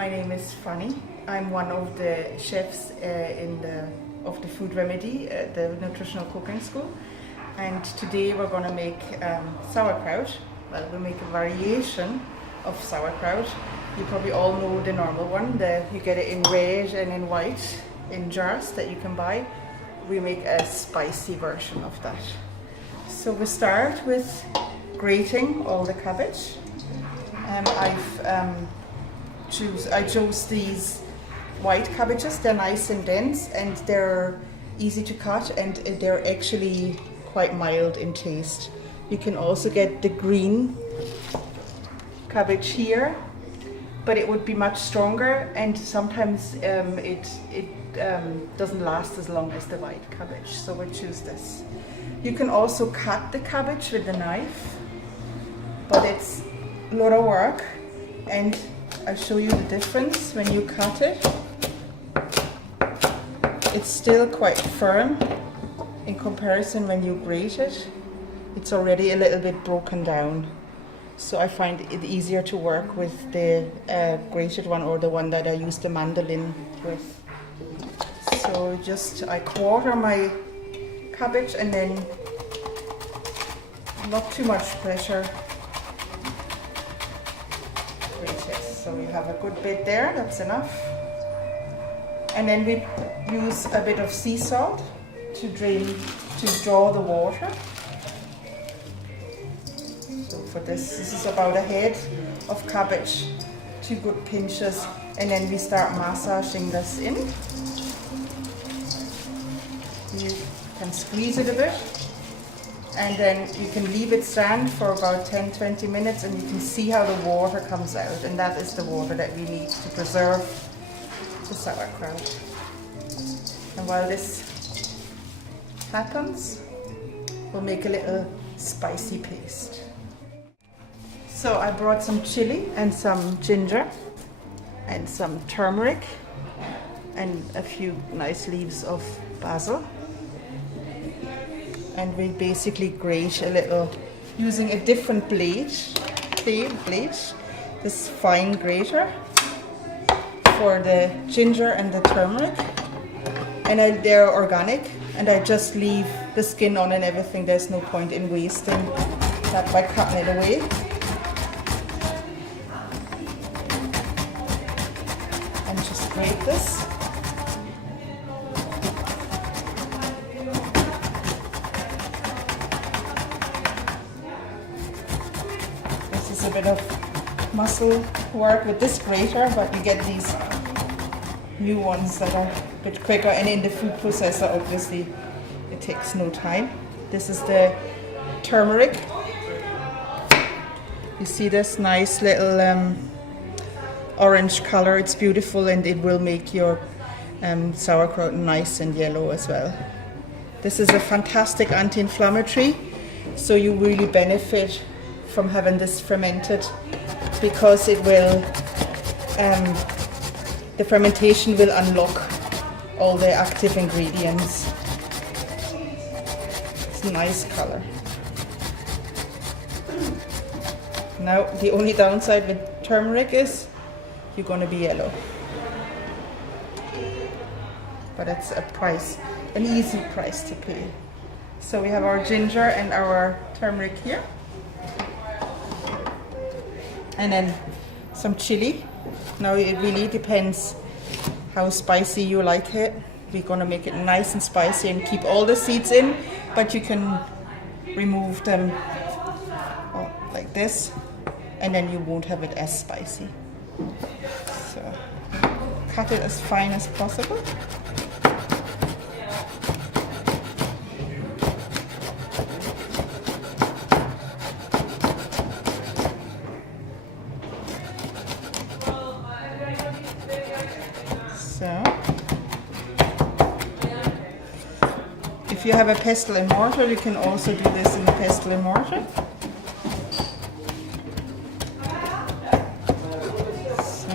my name is Fanny. I'm one of the chefs of the FoodRemedy, the nutritional cooking school. And today we're going to make sauerkraut. Well, we'll make a variation of sauerkraut. You probably all know the normal one. You get it in red and in white in jars that you can buy. We make a spicy version of that. So we start with grating all the cabbage. I chose these white cabbages. They're nice and dense and they're easy to cut, and they're actually quite mild in taste. You can also get the green cabbage here, but it would be much stronger, and sometimes it doesn't last as long as the white cabbage, so we choose this. You can also cut the cabbage with a knife, but it's a lot of work, and I'll show you the difference when you cut it. It's still quite firm in comparison when you grate it. It's already a little bit broken down. So I find it easier to work with the grated one, or the one that I use the mandolin with. So I quarter my cabbage, and then not too much pressure. Grate it. So we have a good bit there, that's enough. And then we use a bit of sea salt to draw the water. So for this is about a head of cabbage, 2 good pinches, and then we start massaging this in. You can squeeze it a bit, and then you can leave it stand for about 10-20 minutes, and you can see how the water comes out, and that is the water that we need to preserve the sauerkraut. And while this happens, we'll make a little spicy paste. So I brought some chili and some ginger and some turmeric and a few nice leaves of basil. And we basically grate a little using a different blade, this fine grater for the ginger and the turmeric. And they're organic, and I just leave the skin on and everything. There's no point in wasting that by cutting it away. And just grate this. This is a bit of muscle work with this grater, but you get these new ones that are a bit quicker, and in the food processor obviously it takes no time. This is the turmeric. You see this nice little orange color. It's beautiful, and it will make your sauerkraut nice and yellow as well. This is a fantastic anti-inflammatory, so you really benefit from having this fermented, because it will the fermentation will unlock all the active ingredients. It's a nice color. Now the only downside with turmeric is you're going to be yellow. But it's a price, an easy price to pay. So we have our ginger and our turmeric here. And then some chili. Now it really depends how spicy you like it. We're going to make it nice and spicy and keep all the seeds in, but you can remove them like this, and then you won't have it as spicy. So cut it as fine as possible. So, if you have a pestle and mortar, you can also do this in a pestle and mortar. So,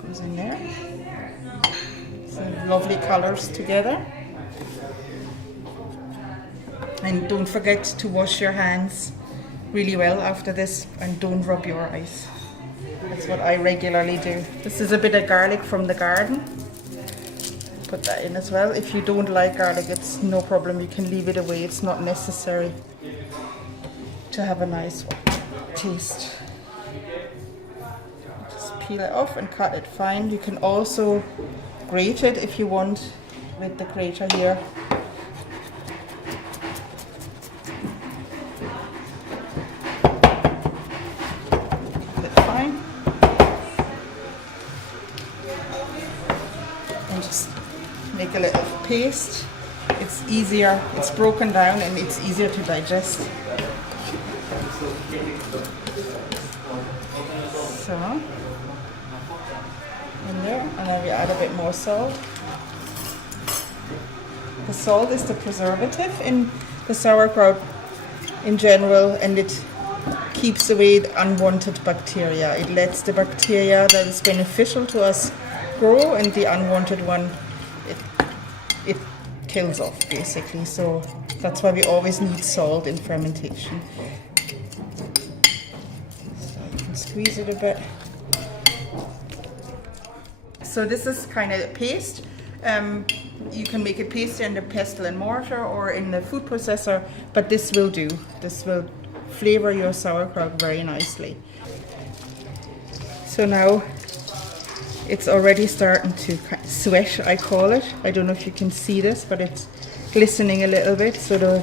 goes in there. Some lovely colors together. And don't forget to wash your hands really well after this, and don't rub your eyes. That's what I regularly do. This is a bit of garlic from the garden. Put that in as well. If you don't like garlic, it's no problem. You can leave it away. It's not necessary to have a nice taste. Just peel it off and cut it fine. You can also grate it if you want with the grater here. Cut it fine. And just make a little paste. It's easier, it's broken down and it's easier to digest. So, in there, and then we add a bit more salt. The salt is the preservative in the sauerkraut in general, and it keeps away the unwanted bacteria. It lets the bacteria that is beneficial to us grow, and the unwanted one, it kills off basically. So that's why we always need salt in fermentation. So you can squeeze it a bit. So this is kind of a paste. You can make it paste in the pestle and mortar or in the food processor, but this will do. This will flavor your sauerkraut very nicely. So now it's already starting to sweat, I call it. I don't know if you can see this, but it's glistening a little bit, so the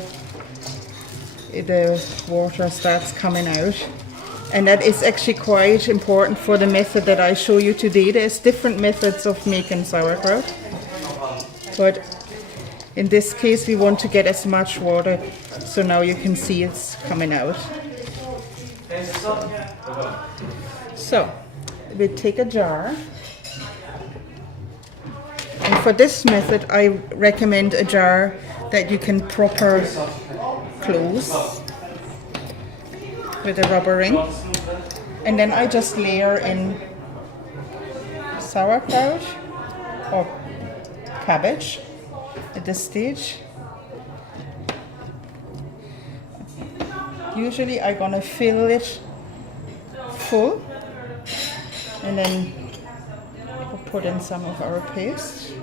water starts coming out. And that is actually quite important for the method that I show you today. There's different methods of making sauerkraut, but in this case we want to get as much water, so now you can see it's coming out. So we take a jar, and for this method I recommend a jar that you can proper close with a rubber ring, and then I just layer in sauerkraut or cabbage at this stage. Usually I'm gonna fill it full, and then we'll put in some of our paste.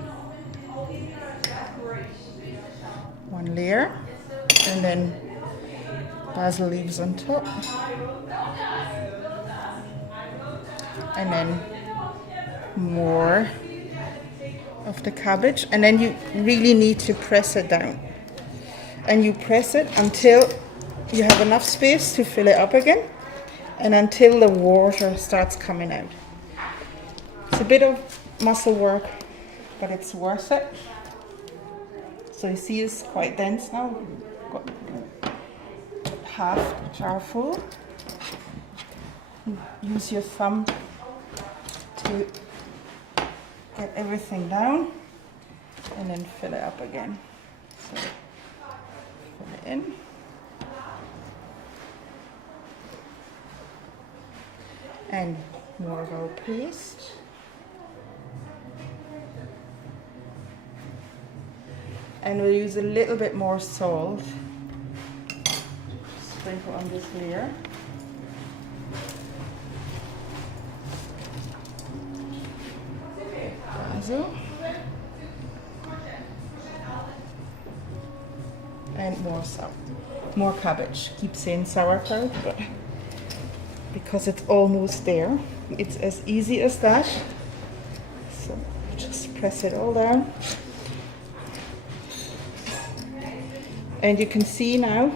One layer, and then basil leaves on top, and then more of the cabbage, and then you really need to press it down, and you press it until you have enough space to fill it up again, and until the water starts coming out. It's a bit of muscle work, but it's worth it. So you see it's quite dense now. Got half the jar full. Use your thumb to get everything down, and then fill it up again. So put it in. And more of our paste. And we'll use a little bit more salt. Sprinkle on this layer. Basil. And more cabbage. Keep saying sauerkraut, but because it's almost there, it's as easy as that. So just press it all down. And you can see now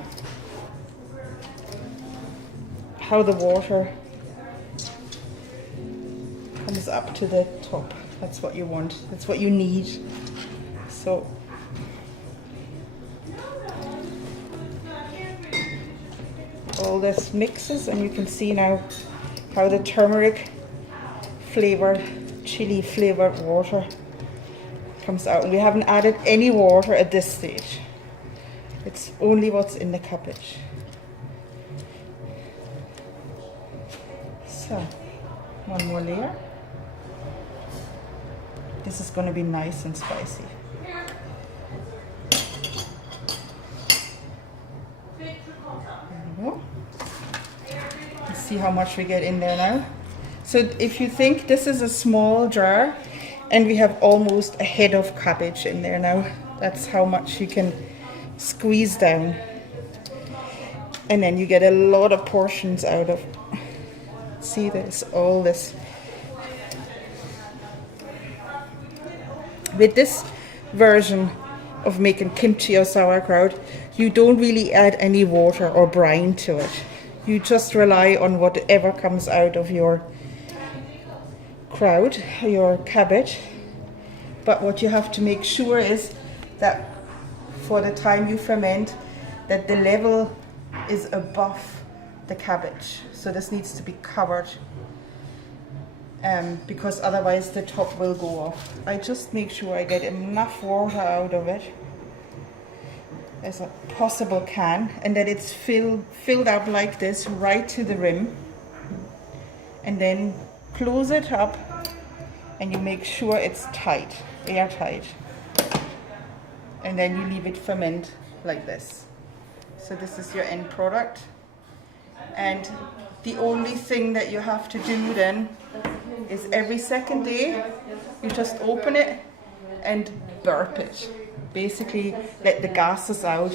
how the water comes up to the top. That's what you want. That's what you need. So all this mixes, and you can see now how the turmeric flavored, chili flavored water comes out. And we haven't added any water at this stage. It's only what's in the cabbage. So, one more layer. This is going to be nice and spicy. There we go. see how much we get in there now. So if you think this is a small jar, and we have almost a head of cabbage in there now. That's how much you can squeeze down. And then you get a lot of portions out of. See this, all this. With this version of making kimchi or sauerkraut, you don't really add any water or brine to it. You just rely on whatever comes out of your kraut, your cabbage. But what you have to make sure is that for the time you ferment, that the level is above the cabbage. So this needs to be covered, because otherwise the top will go off. I just make sure I get enough water out of it as I possible can, and that it's filled up like this right to the rim. And then close it up, and you make sure it's tight, airtight. And then you leave it ferment like this. So this is your end product. And the only thing that you have to do then is every second day, you just open it and burp it. Basically, let the gases out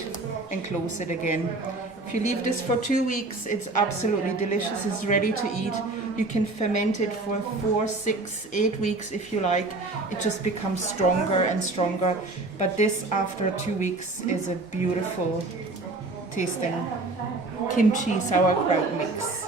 and close it again. If you leave this for 2 weeks, it's absolutely delicious. It's ready to eat. You can ferment it for 4, 6, 8 weeks if you like. It just becomes stronger and stronger. But this, after 2 weeks, is a beautiful tasting kimchi sauerkraut mix.